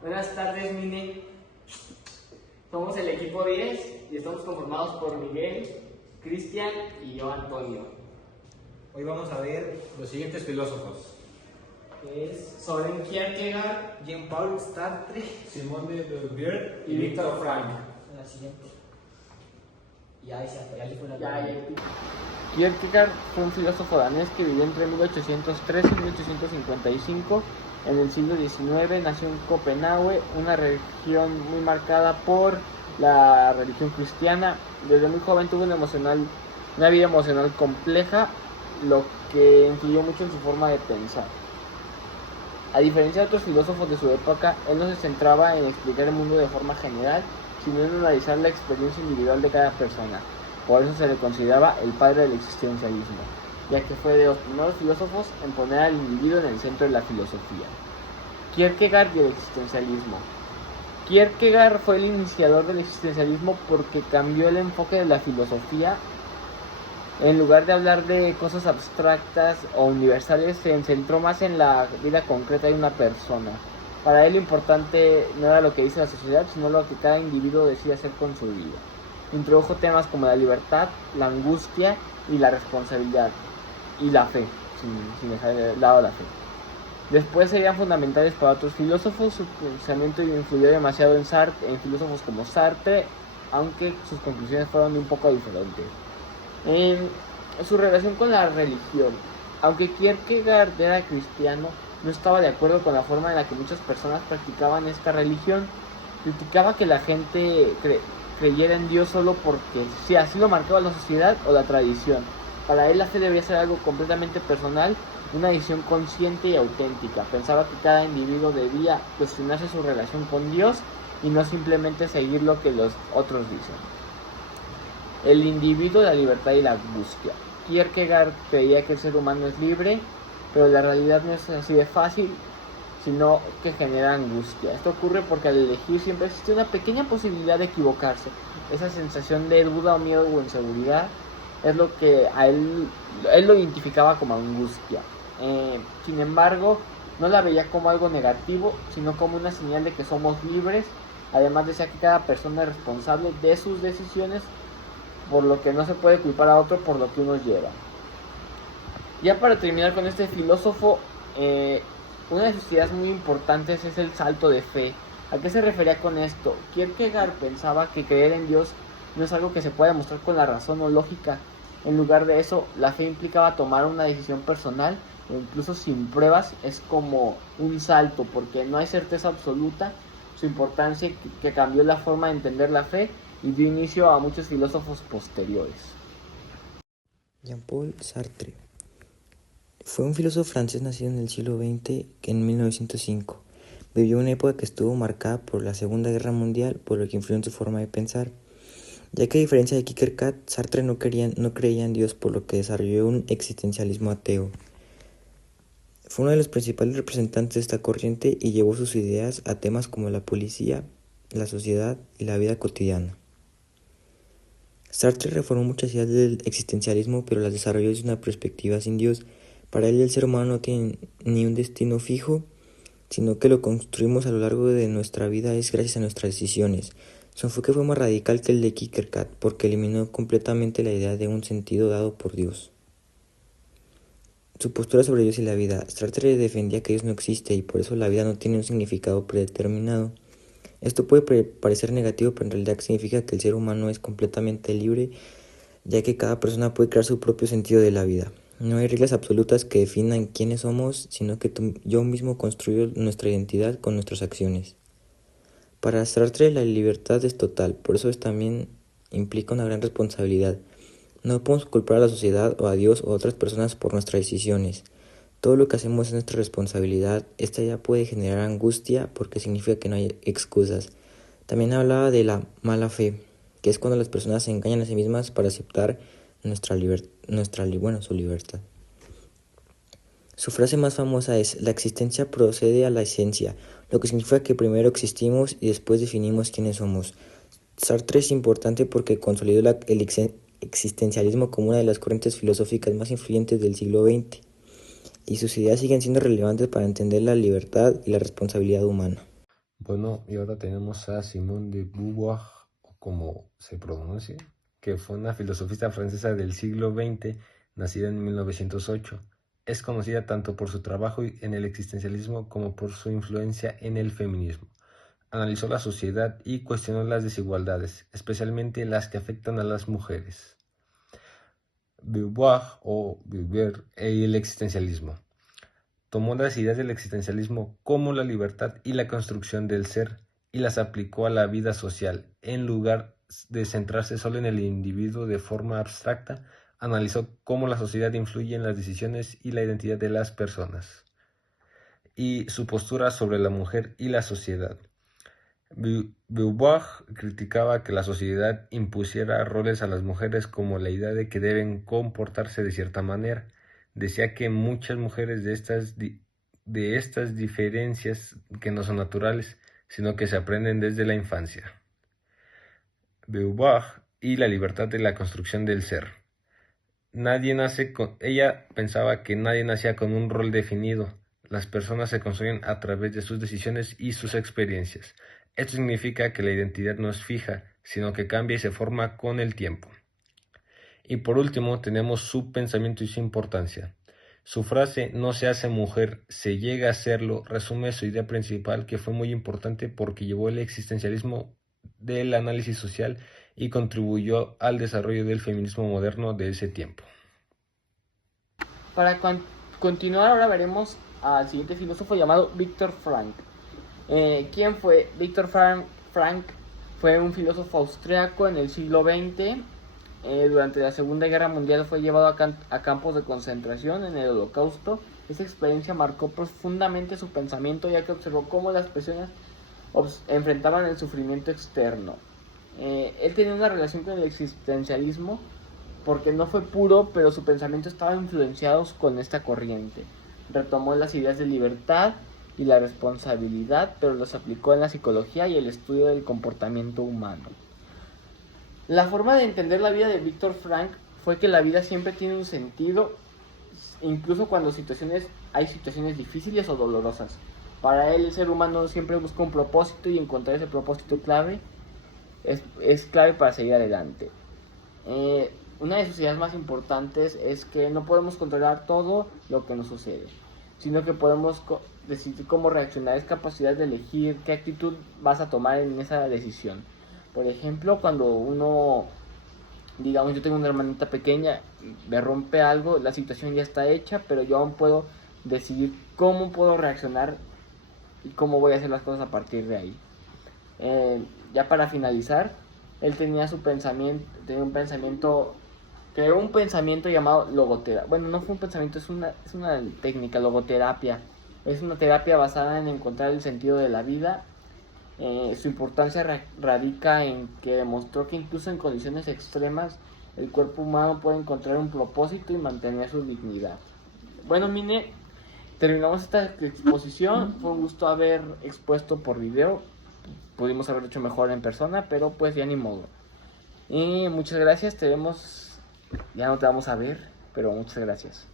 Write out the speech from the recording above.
Buenas tardes, Mine. Somos el equipo 10 y estamos conformados por Miguel, Cristian y yo, Antonio. Hoy vamos a ver los siguientes filósofos: Que es Soren Kierkegaard, Jean-Paul Sartre, Simone de Beauvoir y Víctor Frank. La siguiente. Ya fue la Ya. Kierkegaard fue un filósofo danés que vivió entre 1813 y 1855. En el siglo XIX nació en Copenhague, una región muy marcada por la religión cristiana. Desde muy joven tuvo una vida emocional compleja, lo que influyó mucho en su forma de pensar. A diferencia de otros filósofos de su época, él no se centraba en explicar el mundo de forma general, sino en analizar la experiencia individual de cada persona. Por eso se le consideraba el padre del existencialismo, ya que fue de los primeros filósofos en poner al individuo en el centro de la filosofía. Kierkegaard y el existencialismo. Kierkegaard fue el iniciador del existencialismo porque cambió el enfoque de la filosofía. En lugar de hablar de cosas abstractas o universales, se centró más en la vida concreta de una persona. Para él lo importante no era lo que dice la sociedad, sino lo que cada individuo decide hacer con su vida. Introdujo temas como la libertad, la angustia y la responsabilidad, y la fe, sin dejar de lado la fe. Después serían fundamentales para otros filósofos. Su pensamiento influyó demasiado en filósofos como Sartre, aunque sus conclusiones fueron un poco diferentes. En su relación con la religión, aunque Kierkegaard era cristiano, no estaba de acuerdo con la forma en la que muchas personas practicaban esta religión. Criticaba que la gente creyera en Dios solo porque si así lo marcaba la sociedad o la tradición. Para él la fe debería ser algo completamente personal, una decisión consciente y auténtica. Pensaba que cada individuo debía cuestionarse su relación con Dios y no simplemente seguir lo que los otros dicen. El individuo, la libertad y la angustia. Kierkegaard creía que el ser humano es libre, pero la realidad no es así de fácil, sino que genera angustia. Esto ocurre porque al elegir siempre existe una pequeña posibilidad de equivocarse. Esa sensación de duda o miedo o inseguridad es lo que a él lo identificaba como angustia. Sin embargo, no la veía como algo negativo, sino como una señal de que somos libres. Además decía que cada persona es responsable de sus decisiones, por lo que no se puede culpar a otro por lo que uno lleva. Ya para terminar con este filósofo, una de sus ideas muy importantes es el salto de fe. ¿A qué se refería con esto? Kierkegaard pensaba que creer en Dios no es algo que se pueda demostrar con la razón o lógica. En lugar de eso, la fe implicaba tomar una decisión personal, o incluso sin pruebas. Es como un salto, porque no hay certeza absoluta. Su importancia que cambió la forma de entender la fe y dio inicio a muchos filósofos posteriores. Jean-Paul Sartre fue un filósofo francés nacido en el siglo XX, que en 1905. Vivió una época que estuvo marcada por la Segunda Guerra Mundial, por lo que influyó en su forma de pensar. Ya que a diferencia de Kierkegaard, Sartre no creía en Dios, por lo que desarrolló un existencialismo ateo. Fue uno de los principales representantes de esta corriente y llevó sus ideas a temas como la policía, la sociedad y la vida cotidiana. Sartre reformó muchas ideas del existencialismo, pero las desarrolló desde una perspectiva sin Dios. Para él el ser humano no tiene ni un destino fijo, sino que lo construimos a lo largo de nuestra vida es gracias a nuestras decisiones. Su enfoque fue más radical que el de Kierkegaard, porque eliminó completamente la idea de un sentido dado por Dios. Su postura sobre Dios y la vida. Sartre defendía que Dios no existe y por eso la vida no tiene un significado predeterminado. Esto puede parecer negativo, pero en realidad significa que el ser humano es completamente libre, ya que cada persona puede crear su propio sentido de la vida. No hay reglas absolutas que definan quiénes somos, sino que yo mismo construyo nuestra identidad con nuestras acciones. Para Sartre la libertad es total, por eso también implica una gran responsabilidad. No podemos culpar a la sociedad o a Dios o a otras personas por nuestras decisiones. Todo lo que hacemos es nuestra responsabilidad. Esta ya puede generar angustia porque significa que no hay excusas. También hablaba de la mala fe, que es cuando las personas se engañan a sí mismas para aceptar su libertad. Su frase más famosa es: la existencia procede a la esencia, lo que significa que primero existimos y después definimos quiénes somos. Sartre es importante porque consolidó el existencialismo como una de las corrientes filosóficas más influyentes del siglo XX, y sus ideas siguen siendo relevantes para entender la libertad y la responsabilidad humana. Bueno, y ahora tenemos a Simone de Beauvoir, o como se pronuncia, que fue una filosofista francesa del siglo XX, nacida en 1908. Es conocida tanto por su trabajo en el existencialismo como por su influencia en el feminismo. Analizó la sociedad y cuestionó las desigualdades, especialmente las que afectan a las mujeres. Beauvoir o Beauvoir y el existencialismo. Tomó las ideas del existencialismo como la libertad y la construcción del ser y las aplicó a la vida social. En lugar de centrarse solo en el individuo de forma abstracta, analizó cómo la sociedad influye en las decisiones y la identidad de las personas. Y su postura sobre la mujer y la sociedad. Beauvoir criticaba que la sociedad impusiera roles a las mujeres como la idea de que deben comportarse de cierta manera. Decía que muchas mujeres de estas diferencias que no son naturales, sino que se aprenden desde la infancia. Beauvoir y la libertad de la construcción del ser. Ella pensaba que nadie nacía con un rol definido. Las personas se construyen a través de sus decisiones y sus experiencias. Esto significa que la identidad no es fija, sino que cambia y se forma con el tiempo. Y por último, tenemos su pensamiento y su importancia. Su frase "no se hace mujer, se llega a serlo" resume su idea principal, que fue muy importante porque llevó el existencialismo del análisis social y contribuyó al desarrollo del feminismo moderno de ese tiempo. Para continuar, ahora veremos al siguiente filósofo llamado Viktor Frankl. ¿Quién fue? Viktor Frankl fue un filósofo austriaco en el siglo XX. Durante la Segunda Guerra Mundial fue llevado a campos de concentración en el Holocausto. Esa experiencia marcó profundamente su pensamiento, ya que observó cómo las personas enfrentaban el sufrimiento externo. Él tenía una relación con el existencialismo porque no fue puro, pero su pensamiento estaba influenciado con esta corriente. Retomó las ideas de libertad y la responsabilidad, pero los aplicó en la psicología y el estudio del comportamiento humano. La forma de entender la vida de Viktor Frankl fue que la vida siempre tiene un sentido, incluso cuando hay situaciones difíciles o dolorosas. Para él, el ser humano siempre busca un propósito, y encontrar ese propósito clave es clave para seguir adelante. Una de sus ideas más importantes es que no podemos controlar todo lo que nos sucede, sino que podemos decidir cómo reaccionar. Es capacidad de elegir qué actitud vas a tomar en esa decisión. Por ejemplo, cuando uno, digamos, yo tengo una hermanita pequeña, me rompe algo, la situación ya está hecha, pero yo aún puedo decidir cómo puedo reaccionar y cómo voy a hacer las cosas a partir de ahí. Ya para finalizar, él tenía creó un pensamiento llamado logoterapia. Bueno, no fue un pensamiento, es una técnica, logoterapia. Es una terapia basada en encontrar el sentido de la vida. Su importancia radica en que demostró que incluso en condiciones extremas el cuerpo humano puede encontrar un propósito y mantener su dignidad. Bueno, Mine, terminamos esta exposición. Fue un gusto haber expuesto por video. Pudimos haberlo hecho mejor en persona, pero pues ya ni modo. Y muchas gracias, ya no te vamos a ver, pero muchas gracias.